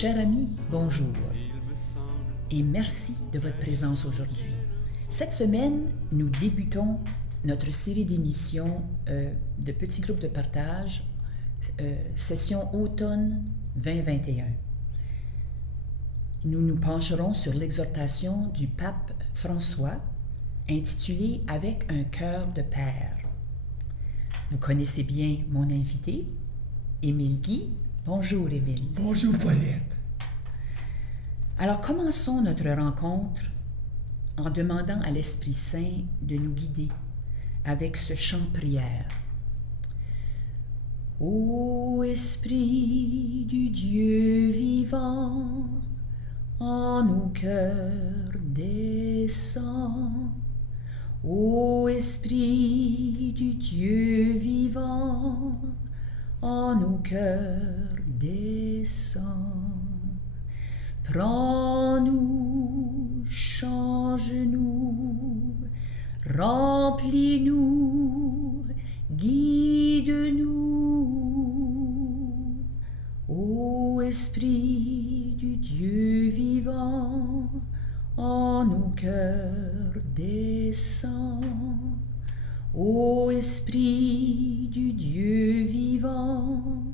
Chers amis, bonjour et merci de votre présence aujourd'hui. Cette semaine, nous débutons notre série d'émissions de petits groupes de partage, session automne 2021. Nous nous pencherons sur l'exhortation du pape François intitulée « Avec un cœur de père ». Vous connaissez bien mon invité, Émile Guy. Bonjour, Émile. Bonjour, Paulette. Alors, commençons notre rencontre en demandant à l'Esprit Saint de nous guider avec ce chant prière. Ô Esprit du Dieu vivant, en nos cœurs descends. Ô Esprit du Dieu vivant, en nos cœurs descends. Prends-nous, change-nous, remplis-nous, guide-nous. Ô Esprit du Dieu vivant, en nos cœurs descends. Ô Esprit du Dieu vivant,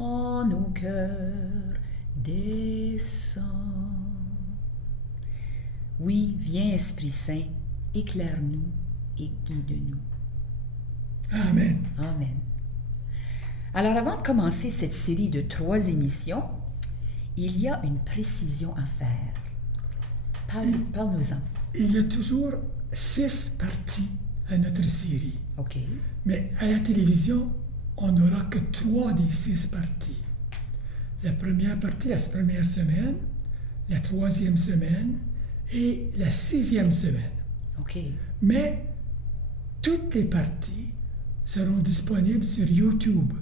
en nos cœurs descends. Oui, viens Esprit Saint, éclaire-nous et guide-nous. Amen. Amen. Alors avant de commencer cette série de 3 émissions, il y a une précision à faire. Parle-nous-en. Il y a toujours 6 parties à notre série. OK. Mais à la télévision, on n'aura que 3 des 6 parties. La première partie, la première semaine, la 3e semaine et la 6e semaine. OK. Mais toutes les parties seront disponibles sur YouTube.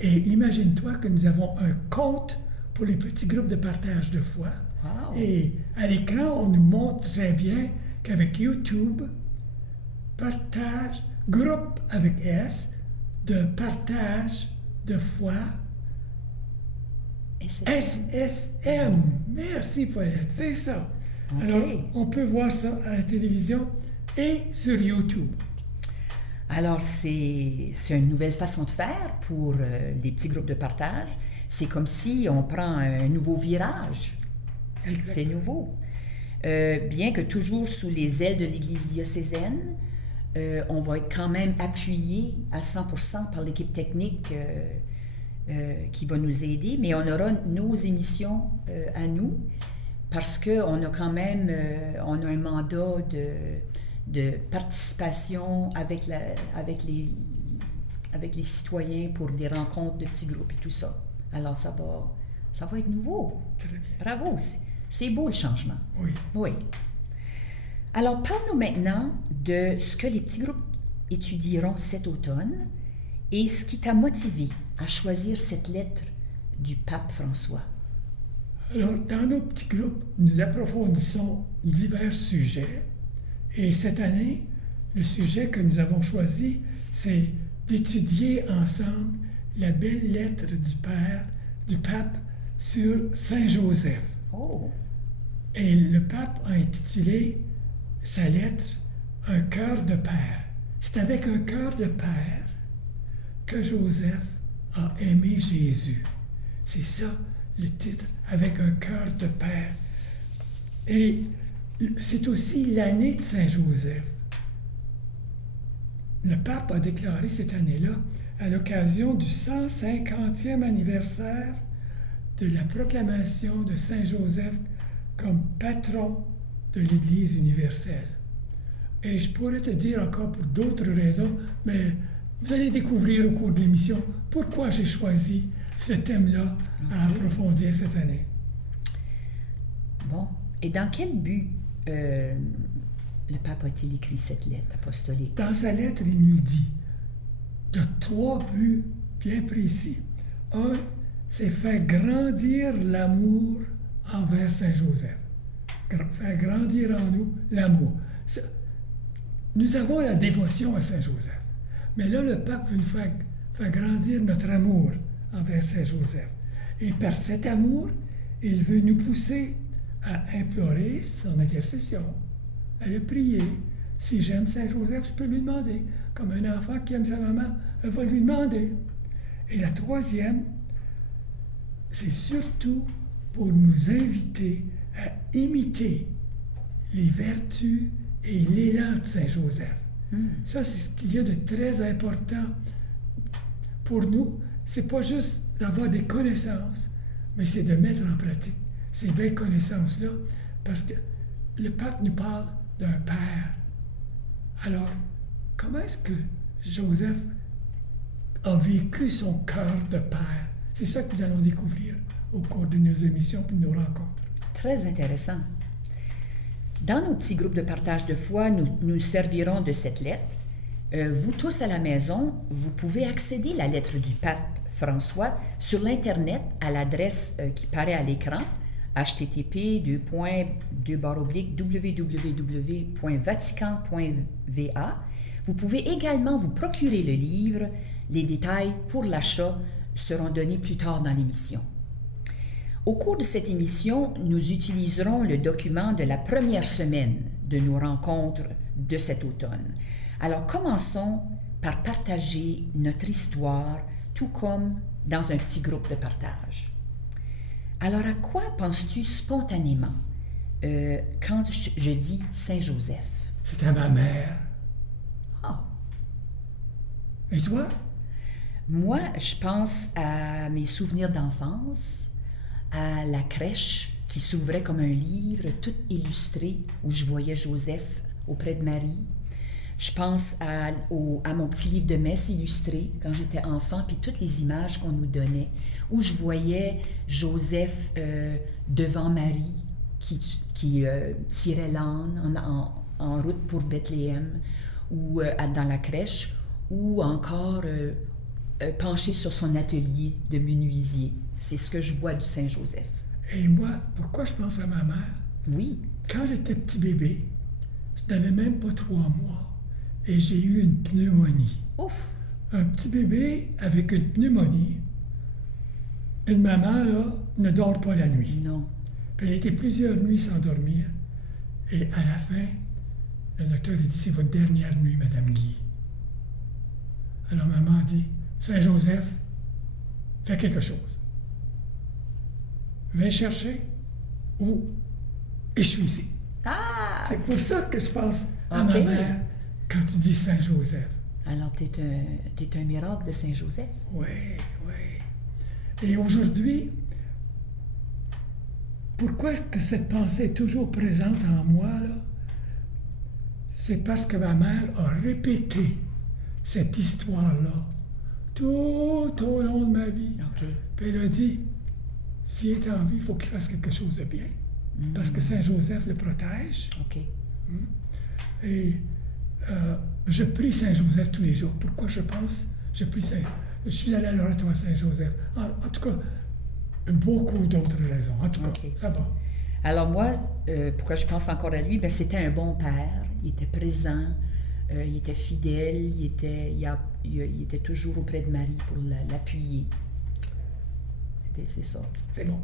Et imagine-toi que nous avons un compte pour les petits groupes de partage de foi. Wow. Et à l'écran, on nous montre très bien qu'avec YouTube, partage, groupe avec S, de partage de foi, SSM. Merci, Paulette, c'est ça. Okay. Alors, on peut voir ça à la télévision et sur YouTube. Alors, c'est une nouvelle façon de faire pour les petits groupes de partage. C'est comme si on prend un nouveau virage. Exactement. C'est nouveau. Bien que toujours sous les ailes de l'Église diocésaine, on va être quand même appuyé à 100% par l'équipe technique qui va nous aider, mais on aura nos émissions à nous parce qu'on a quand même on a un mandat de participation avec les citoyens pour des rencontres de petits groupes et tout ça. Alors ça va être nouveau. Très bien. Bravo, c'est beau le changement. Oui. Oui. Alors, parle-nous maintenant de ce que les petits groupes étudieront cet automne et ce qui t'a motivé à choisir cette lettre du pape François. Alors, dans nos petits groupes, nous approfondissons divers sujets. Et cette année, le sujet que nous avons choisi, c'est d'étudier ensemble la belle lettre du pape sur Saint Joseph. Oh! Et le pape a intitulé sa lettre « Un cœur de père ». C'est avec un cœur de père que Joseph a aimé Jésus. C'est ça le titre, « Avec un cœur de père ». Et c'est aussi l'année de Saint Joseph. Le pape a déclaré cette année-là, à l'occasion du 150e anniversaire de la proclamation de Saint Joseph comme patron de l'Église universelle. Et je pourrais te dire encore pour d'autres raisons, mais vous allez découvrir au cours de l'émission pourquoi j'ai choisi ce thème-là à approfondir cette année. Bon. Et dans quel but le pape a-t-il écrit cette lettre apostolique? Dans sa lettre, il nous le dit, de 3 buts bien précis. Un, c'est faire grandir l'amour envers Saint Joseph. Faire grandir en nous l'amour. Nous avons la dévotion à Saint Joseph. Mais là, le pape veut nous faire grandir notre amour envers Saint Joseph. Et par cet amour, il veut nous pousser à implorer son intercession, à le prier. Si j'aime Saint Joseph, je peux lui demander. Comme un enfant qui aime sa maman, elle va lui demander. Et la troisième, c'est surtout pour nous inviter à imiter les vertus et l'élan de Saint Joseph. Ça, c'est ce qu'il y a de très important pour nous. C'est pas juste d'avoir des connaissances, mais c'est de mettre en pratique ces belles connaissances-là, parce que le pape nous parle d'un père. Alors, comment est-ce que Joseph a vécu son cœur de père? C'est ça que nous allons découvrir au cours de nos émissions et de nos rencontres. Très intéressant. Dans nos petits groupes de partage de foi, nous servirons de cette lettre. Vous tous à la maison, vous pouvez accéder à la lettre du pape François sur l'Internet à l'adresse qui paraît à l'écran, http://www.vatican.va. Vous pouvez également vous procurer le livre. Les détails pour l'achat seront donnés plus tard dans l'émission. Au cours de cette émission, nous utiliserons le document de la première semaine de nos rencontres de cet automne. Alors, commençons par partager notre histoire, tout comme dans un petit groupe de partage. Alors, à quoi penses-tu spontanément quand je dis Saint-Joseph? C'est à ma mère. Ah! Et toi? Moi, je pense à mes souvenirs d'enfance, à la crèche qui s'ouvrait comme un livre tout illustré où je voyais Joseph auprès de Marie. Je pense à mon petit livre de messe illustré quand j'étais enfant, puis toutes les images qu'on nous donnait, où je voyais Joseph devant Marie qui tirait l'âne en route pour Bethléem, ou dans la crèche, ou encore penché sur son atelier de menuisier. C'est ce que je vois du Saint-Joseph. Et moi, pourquoi je pense à ma mère? Oui. Quand j'étais petit bébé, je n'avais même pas 3 mois et j'ai eu une pneumonie. Ouf! Un petit bébé avec une pneumonie, une maman, là, ne dort pas la nuit. Non. Puis elle a été plusieurs nuits sans dormir. Et à la fin, le docteur a dit, c'est votre dernière nuit, Madame Guy. Alors maman a dit, Saint-Joseph, fais quelque chose. Viens chercher ou et je suis ici. Ah! C'est pour ça que je pense à Ok. ma mère quand tu dis Saint-Joseph. Alors, t'es un miracle de Saint-Joseph? Oui, oui. Et aujourd'hui, pourquoi est-ce que cette pensée est toujours présente en moi, là? C'est parce que ma mère a répété cette histoire-là tout au long de ma vie. OK. Puis elle a dit, s'il est en vie, il faut qu'il fasse quelque chose de bien. Parce que Saint-Joseph le protège. OK. Et je prie Saint-Joseph tous les jours. Pourquoi je pense? Je suis allé à l'oratoire Saint-Joseph. En tout cas, beaucoup d'autres raisons. En tout cas, OK. ça va. Alors moi, pourquoi je pense encore à lui? Ben, c'était un bon père. Il était présent, il était fidèle, il était toujours auprès de Marie pour l'appuyer. C'est ça. C'est bon.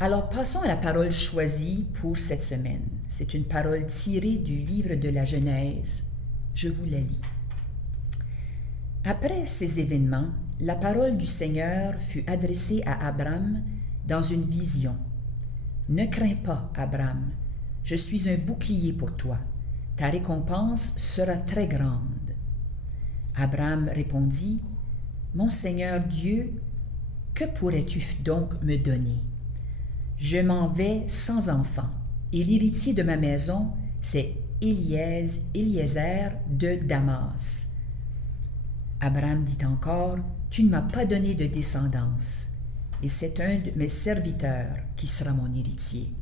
Alors, passons à la parole choisie pour cette semaine. C'est une parole tirée du livre de la Genèse. Je vous la lis. Après ces événements, la parole du Seigneur fut adressée à Abram dans une vision. « Ne crains pas, Abram, je suis un bouclier pour toi. Ta récompense sera très grande. » Abram répondit, « Mon Seigneur Dieu, que pourrais-tu donc me donner? Je m'en vais sans enfant, et l'héritier de ma maison, c'est Eliezer de Damas. » Abram dit encore, « Tu ne m'as pas donné de descendance, et c'est un de mes serviteurs qui sera mon héritier. »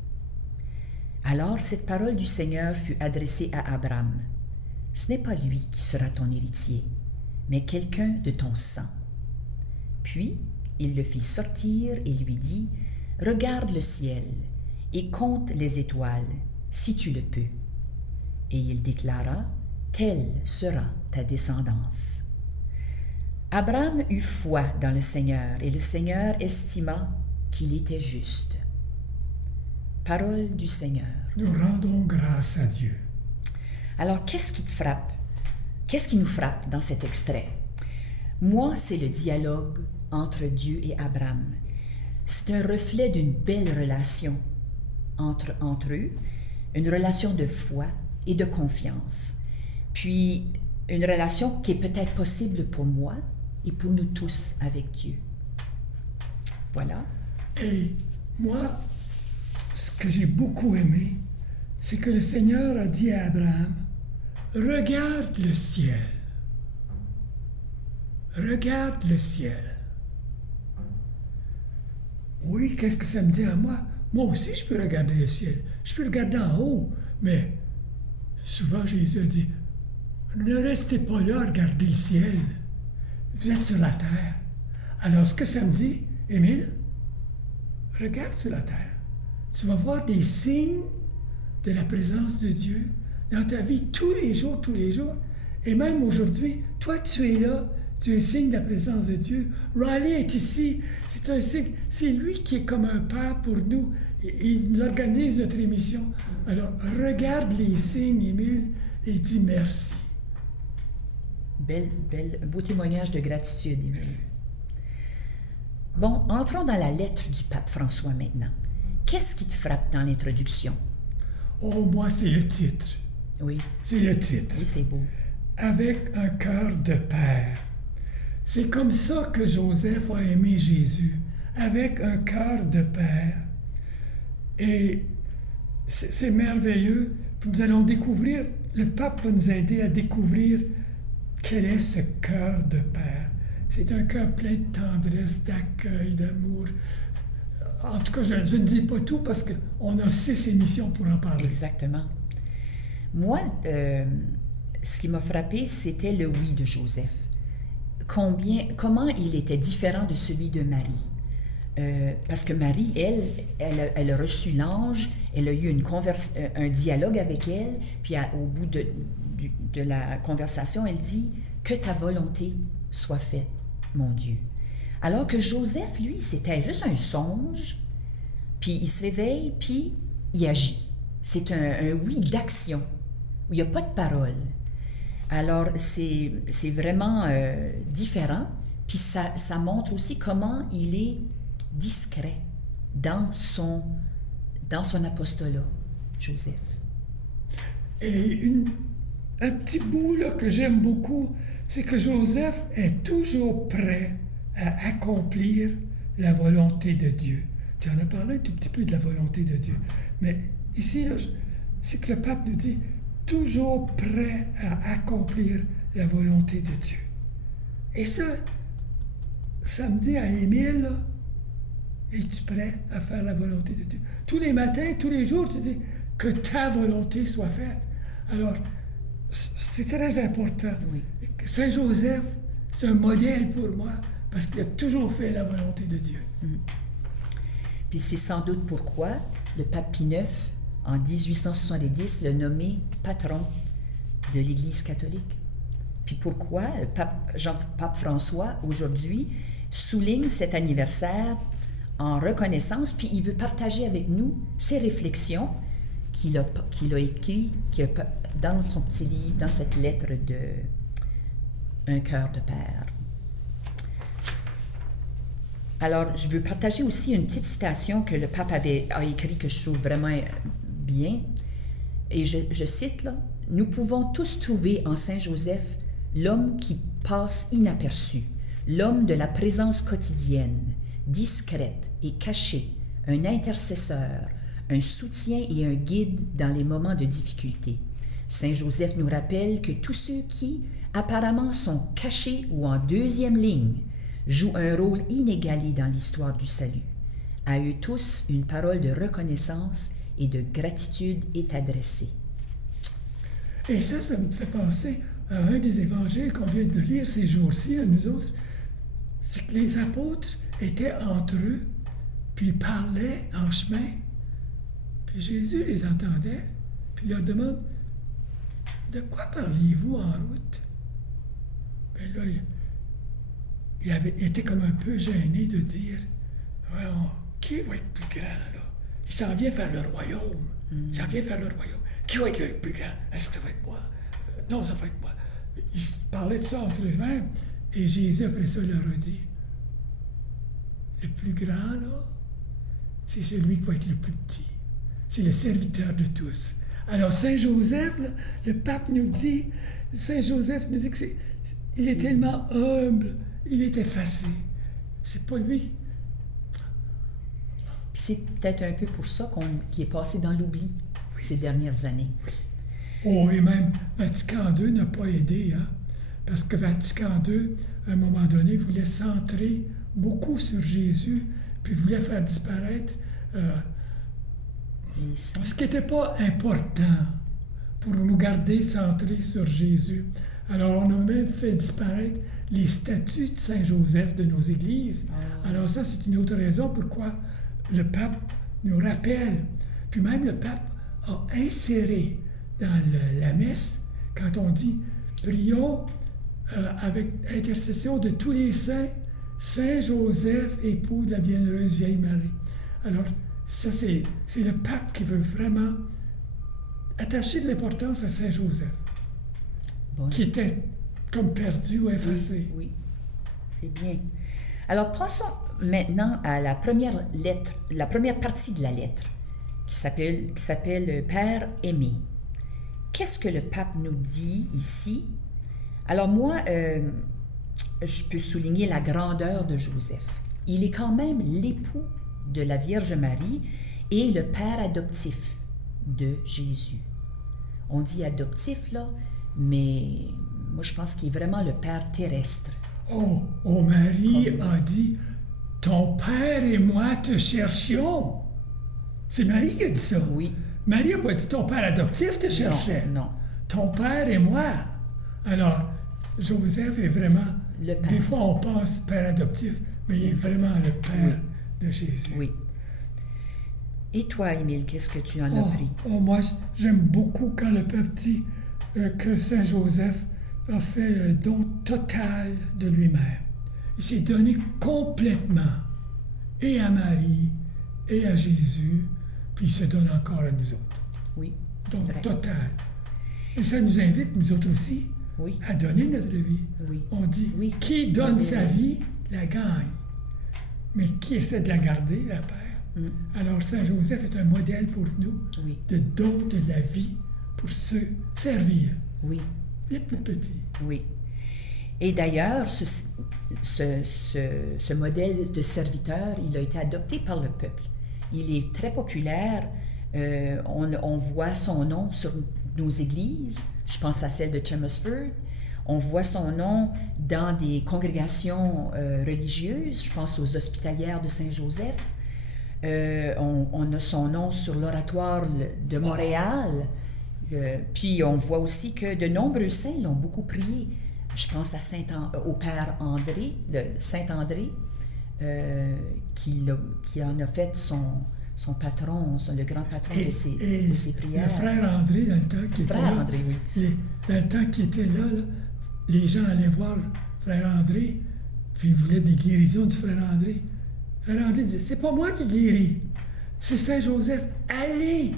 Alors cette parole du Seigneur fut adressée à Abram. « Ce n'est pas lui qui sera ton héritier, mais quelqu'un de ton sang. » Puis il le fit sortir et lui dit, « Regarde le ciel et compte les étoiles, si tu le peux. » Et il déclara, « Telle sera ta descendance. » Abram eut foi dans le Seigneur, et le Seigneur estima qu'il était juste. Parole du Seigneur. Nous rendons grâce à Dieu. Alors, qu'est-ce qui te frappe? Qu'est-ce qui nous frappe dans cet extrait? Moi, c'est le dialogue entre Dieu et Abraham. C'est un reflet d'une belle relation entre eux, une relation de foi et de confiance. Puis, une relation qui est peut-être possible pour moi et pour nous tous avec Dieu. Voilà. Et moi, ce que j'ai beaucoup aimé, c'est que le Seigneur a dit à Abraham, « Regarde le ciel. Regarde le ciel. » Oui, qu'est-ce que ça me dit à moi? Moi aussi, je peux regarder le ciel. Je peux regarder en haut, mais souvent Jésus a dit, « Ne restez pas là à regarder le ciel. Vous êtes sur la terre. » Alors, ce que ça me dit, Émile, regarde sur la terre. Tu vas voir des signes de la présence de Dieu dans ta vie tous les jours. Et même aujourd'hui, toi, tu es là, tu es un signe de la présence de Dieu. Riley est ici, c'est un signe. C'est lui qui est comme un père pour nous. Il nous organise notre émission. Alors, regarde les signes, Émile, et dis merci. Beau témoignage de gratitude, Émile. Merci. Bon, entrons dans la lettre du pape François maintenant. Qu'est-ce qui te frappe dans l'introduction? Oh, moi, c'est le titre. Oui. C'est le titre. Oui, c'est beau. Avec un cœur de père. C'est comme ça que Joseph a aimé Jésus, avec un cœur de père. Et c'est merveilleux. Puis nous allons découvrir, le pape va nous aider à découvrir quel est ce cœur de père. C'est un cœur plein de tendresse, d'accueil, d'amour. En tout cas, je ne dis pas tout parce qu'on a 6 émissions pour en parler. Exactement. Moi, ce qui m'a frappé, c'était le oui de Joseph. Comment il était différent de celui de Marie. Parce que Marie, elle a reçu l'ange, elle a eu un dialogue avec elle, puis au bout de la conversation, elle dit « Que ta volonté soit faite, mon Dieu. » Alors que Joseph, lui, c'était juste un songe, puis il se réveille, puis il agit. C'est un oui d'action, où il n'y a pas de parole. Alors, c'est vraiment différent, puis ça montre aussi comment il est discret dans son apostolat, Joseph. Et un petit bout là, que j'aime beaucoup, c'est que Joseph est toujours prêt à accomplir la volonté de Dieu. Tu en as parlé un tout petit peu de la volonté de Dieu. Mais ici, là, c'est que le pape nous dit toujours prêt à accomplir la volonté de Dieu. Et ça me dit à Émile, là, es-tu prêt à faire la volonté de Dieu? Tous les matins, tous les jours, tu dis que ta volonté soit faite. Alors, c'est très important. Oui. Saint Joseph, c'est un modèle pour moi parce qu'il a toujours fait la volonté de Dieu. Puis c'est sans doute pourquoi le pape Pie IX, en 1870, l'a nommé patron de l'Église catholique. Puis pourquoi le pape François, aujourd'hui, souligne cet anniversaire en reconnaissance, puis il veut partager avec nous ses réflexions qu'il a écrites dans son petit livre, dans cette lettre de Un cœur de père. Alors, je veux partager aussi une petite citation que le pape a écrite que je trouve vraiment bien. Et je cite, là, « Nous pouvons tous trouver en Saint Joseph l'homme qui passe inaperçu, l'homme de la présence quotidienne, discrète et cachée, un intercesseur, un soutien et un guide dans les moments de difficulté. Saint Joseph nous rappelle que tous ceux qui, apparemment, sont cachés ou en deuxième ligne, jouent un rôle inégalé dans l'histoire du salut. À eux tous, une parole de reconnaissance et de gratitude est adressée. » Et ça me fait penser à un des évangiles qu'on vient de lire ces jours-ci, à nous autres. C'est que les apôtres étaient entre eux, puis ils parlaient en chemin, puis Jésus les entendait, puis il leur demande « De quoi parliez-vous en route? » Bien là, il était comme un peu gêné de dire « Ouais, qui va être plus grand, là? Il s'en vient faire le royaume. Il s'en vient faire le royaume. Qui va être le plus grand? Est-ce que ça va être moi? Non, ça va être moi. Ils se parlaient de ça entre eux-mêmes. Et Jésus, après ça, leur a dit, le plus grand, là, c'est celui qui va être le plus petit. C'est le serviteur de tous. Alors, Saint Joseph, là, le pape nous dit, Saint Joseph nous dit que il est tellement humble, il est effacé. C'est pas lui. Puis c'est peut-être un peu pour ça qu'il est passé dans l'oubli ces dernières années. Oh, et même Vatican II n'a pas aidé, hein? Parce que Vatican II, à un moment donné, voulait centrer beaucoup sur Jésus, puis voulait faire disparaître ce qui n'était pas important pour nous garder centrés sur Jésus. Alors, on a même fait disparaître les statues de Saint Joseph de nos églises. Alors ça, c'est une autre raison pourquoi le pape nous rappelle. Puis même le pape a inséré dans la messe, quand on dit « Prions avec intercession de tous les saints, Saint Joseph, époux de la bienheureuse vieille Marie ». Alors, ça, c'est le pape qui veut vraiment attacher de l'importance à Saint Joseph, qui était comme perdu ou effacé. Oui, c'est bien. Alors, passons maintenant à la première lettre, la première partie de la lettre, qui s'appelle Père aimé. Qu'est-ce que le pape nous dit ici? Alors moi, je peux souligner la grandeur de Joseph. Il est quand même l'époux de la Vierge Marie et le père adoptif de Jésus. On dit adoptif, là, mais moi, je pense qu'il est vraiment le père terrestre. Oh, Marie a dit « Ton père et moi te cherchions ». C'est Marie qui a dit ça. Oui. Marie n'a pas dit « Ton père adoptif te cherchait ». Non. Ton père et moi. Alors, Joseph est vraiment... Le père. Des fois, on pense père adoptif, mais il est vraiment le père de Jésus. Oui. Et toi, Émile, qu'est-ce que tu en as pris? Moi, j'aime beaucoup quand le pape dit que Saint Joseph a fait le don total de lui-même. Il s'est donné complètement, et à Marie, et à Jésus, puis il se donne encore à nous autres. Oui. Donc, total. Et ça nous invite, nous autres aussi, à donner notre vie. Oui. On dit, qui donne sa vie, la gagne. Mais qui essaie de la garder, la perd. Alors, Saint Joseph est un modèle pour nous de don de la vie pour se servir. Oui. Les plus petits. Oui. Et d'ailleurs, ce modèle de serviteur, il a été adopté par le peuple. Il est très populaire. On voit son nom sur nos églises. Je pense à celle de Chelmsford. On voit son nom dans des congrégations religieuses. Je pense aux Hospitalières de Saint-Joseph. On a son nom sur l'oratoire de Montréal. Puis on voit aussi que de nombreux saints l'ont beaucoup prié. Je pense au Père André, Saint-André, qui en a fait son patron, le grand patron de ses prières. Le frère André, dans le temps qui était là, André, oui. Dans le temps qui était là, les gens allaient voir le frère André, puis ils voulaient des guérisons du frère André. Frère André disait, c'est pas moi qui guéris, c'est Saint Joseph. Allez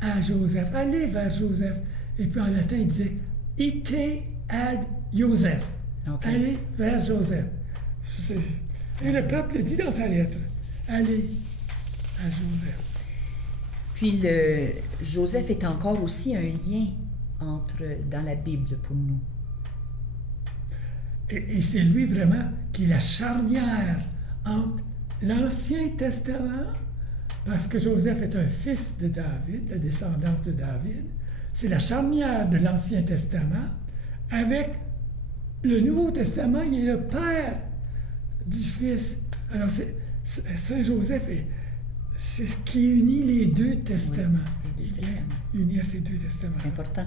à Joseph, allez vers Joseph. Et puis en latin, il disait, ite ad Joseph. Okay. Allez vers Joseph. Et le peuple le dit dans sa lettre, allez à Joseph. Puis Joseph est encore aussi un lien dans la Bible pour nous. Et c'est lui vraiment qui est la charnière entre l'Ancien Testament, parce que Joseph est un fils de David, la descendance de David. C'est la charnière de l'Ancien Testament avec le Nouveau Testament, il est le père du Fils. Alors, Saint Joseph, c'est ce qui unit les deux testaments. Oui, il vient unir ces deux testaments. Important.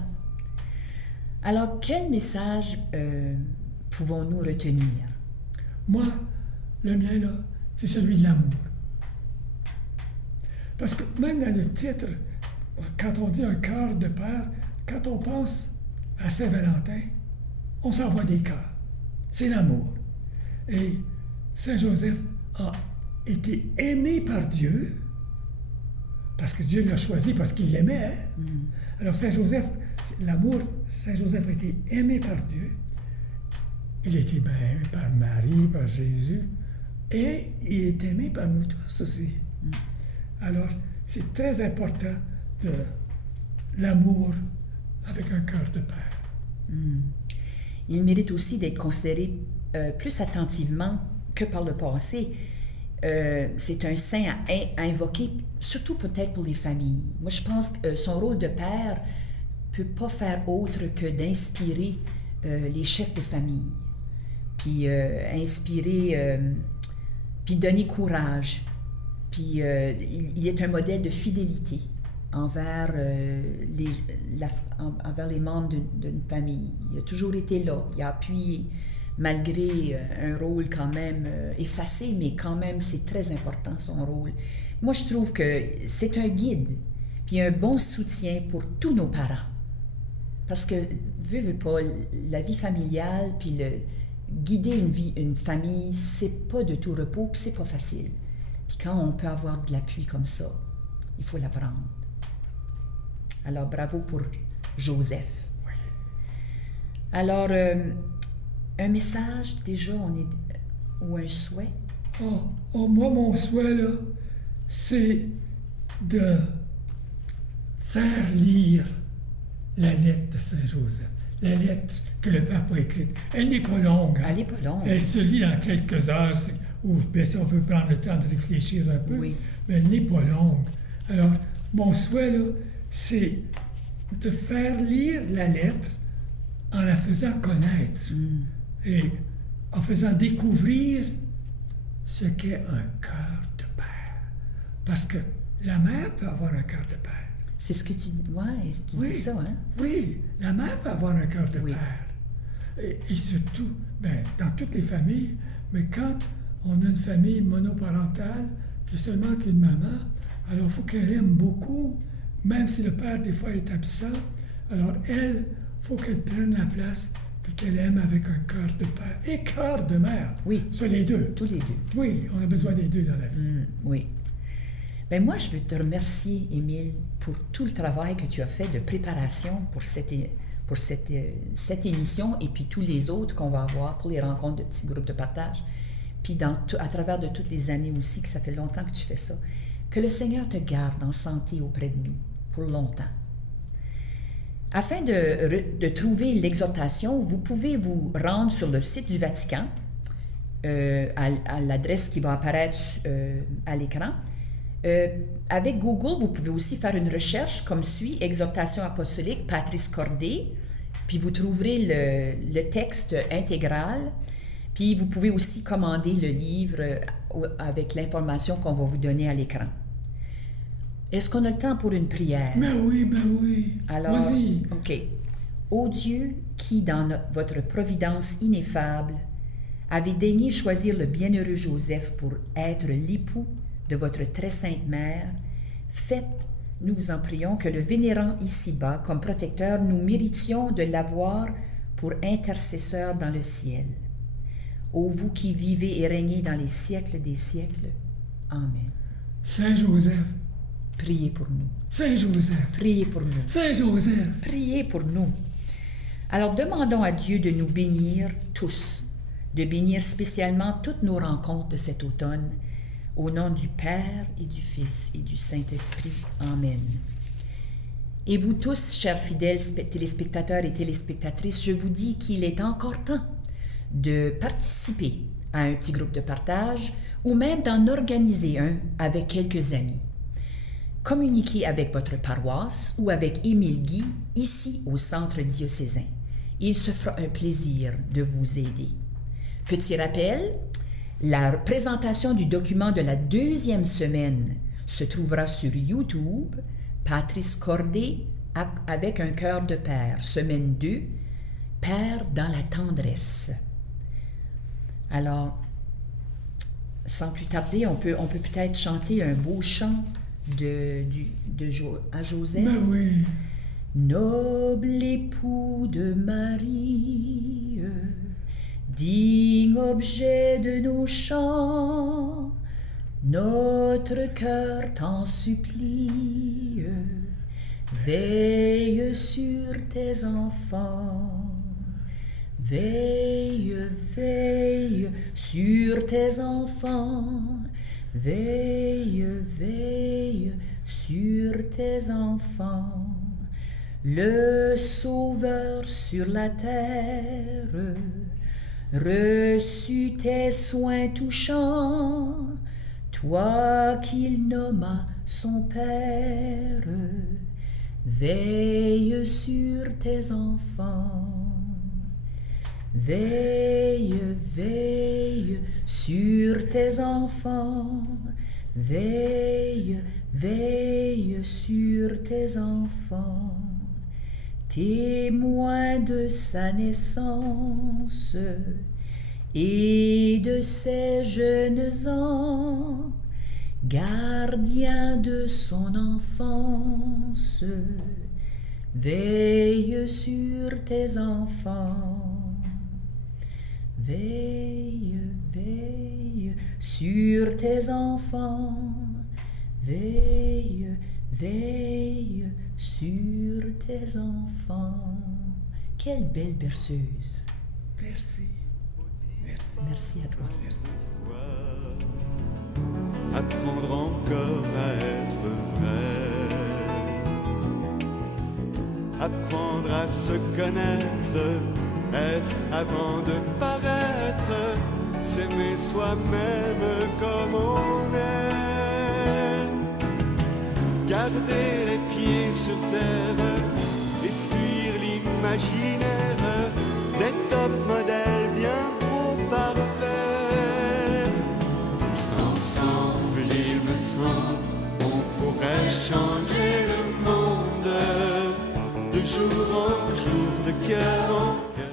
Alors, quel message pouvons-nous retenir? Moi, le mien, là, c'est celui de l'amour. Parce que même dans le titre, quand on dit un cœur de père, quand on pense à Saint-Valentin, on s'envoie des cœurs. C'est l'amour. Et Saint Joseph a été aimé par Dieu, parce que Dieu l'a choisi, parce qu'il l'aimait. Hein? Alors Saint Joseph, l'amour, Saint Joseph a été aimé par Dieu, il a été aimé par Marie, par Jésus, et il est aimé par nous tous aussi. Alors, c'est très important de l'amour avec un cœur de père. Il mérite aussi d'être considéré plus attentivement que par le passé. C'est un saint à invoquer, surtout peut-être pour les familles. Moi, je pense que son rôle de père ne peut pas faire autre que d'inspirer les chefs de famille, puis inspirer, puis donner courage. Puis il est un modèle de fidélité envers les membres d'une famille. Il a toujours été là, il a appuyé, malgré un rôle quand même effacé, mais quand même c'est très important son rôle. Moi je trouve que c'est un guide, puis un bon soutien pour tous nos parents. Parce que, veux pas, la vie familiale, puis guider une famille, c'est pas de tout repos, puis c'est pas facile. Puis quand on peut avoir de l'appui comme ça, il faut l'apprendre. Alors, bravo pour Joseph. Oui. Alors, un message, déjà, ou un souhait? Moi, mon souhait, là, c'est de faire lire la lettre de Saint Joseph. La lettre que le pape a écrite. Elle n'est pas longue. Hein? Elle n'est pas longue. Elle se lit en quelques heures, ou bien si on peut prendre le temps de réfléchir un peu, oui. Mais elle n'est pas longue. Alors, mon souhait, là, c'est de faire lire la lettre en la faisant connaître et en faisant découvrir ce qu'est un cœur de père. Parce que la mère peut avoir un cœur de père. C'est ce que tu dis ça, hein? Oui, la mère peut avoir un cœur de père. Et surtout, dans toutes les familles, mais quand on a une famille monoparentale, puis seulement qu'une maman, alors il faut qu'elle aime beaucoup, même si le père, des fois, est absent. Alors elle, il faut qu'elle prenne la place, puis qu'elle aime avec un cœur de père et cœur de mère. Oui. C'est les deux. Tous les deux. Oui, on a besoin des deux dans la vie. Oui. Bien, moi, je veux te remercier, Émile, pour tout le travail que tu as fait de préparation pour cette émission et puis tous les autres qu'on va avoir pour les rencontres de petits groupes de partage. Puis à travers de toutes les années aussi, que ça fait longtemps que tu fais ça. Que le Seigneur te garde en santé auprès de nous pour longtemps. Afin de trouver l'exhortation, vous pouvez vous rendre sur le site du Vatican, à l'adresse qui va apparaître à l'écran. Avec Google, vous pouvez aussi faire une recherche comme suit, Exhortation apostolique Patris Cordé, puis vous trouverez le texte intégral, puis vous pouvez aussi commander le livre avec l'information qu'on va vous donner à l'écran. Est-ce qu'on a le temps pour une prière? Mais oui. Alors, vas-y. OK. Ô Dieu, qui dans votre providence ineffable avez daigné choisir le bienheureux Joseph pour être l'époux de votre très sainte mère, faites, nous vous en prions, que le vénérant ici-bas comme protecteur, nous méritions de l'avoir pour intercesseur dans le ciel. Ô vous qui vivez et régnez dans les siècles des siècles. Amen. Saint Joseph. Priez pour nous. Saint Joseph. Priez pour nous. Saint Joseph. Priez pour nous. Alors demandons à Dieu de nous bénir tous, de bénir spécialement toutes nos rencontres de cet automne, au nom du Père et du Fils et du Saint-Esprit. Amen. Et vous tous, chers fidèles téléspectateurs et téléspectatrices, je vous dis qu'il est encore temps de participer à un petit groupe de partage ou même d'en organiser un avec quelques amis. Communiquez avec votre paroisse ou avec Émile Guy, ici au centre diocésain. Il se fera un plaisir de vous aider. Petit rappel, la présentation du document de la 2e semaine se trouvera sur YouTube, Patris Cordé avec un cœur de père, semaine 2, Père dans la tendresse. Alors, sans plus tarder, on peut peut-être chanter un beau chant à Joseph. Mais oui. Noble époux de Marie, digne objet de nos chants, Notre cœur t'en supplie, veille sur tes enfants. Veille, veille sur tes enfants. Veille, veille sur tes enfants. Le Sauveur sur la terre reçut tes soins touchants, toi qu'il nomma son Père. Veille sur tes enfants. Veille, veille sur tes enfants. Veille, veille sur tes enfants. Témoin de sa naissance et de ses jeunes ans, gardien de son enfance, veille sur tes enfants. Veille, veille sur tes enfants. Veille, veille sur tes enfants. Quelle belle berceuse. Merci. Merci. Merci à toi. Merci. Apprendre encore à être vrai, apprendre à se connaître, être avant de paraître, s'aimer soi-même comme on est, garder les pieds sur terre et fuir l'imaginaire des top modèles bien trop parfaits. Tous ensemble, il me semble, on pourrait changer le monde de jour en jour, de cœur en cœur.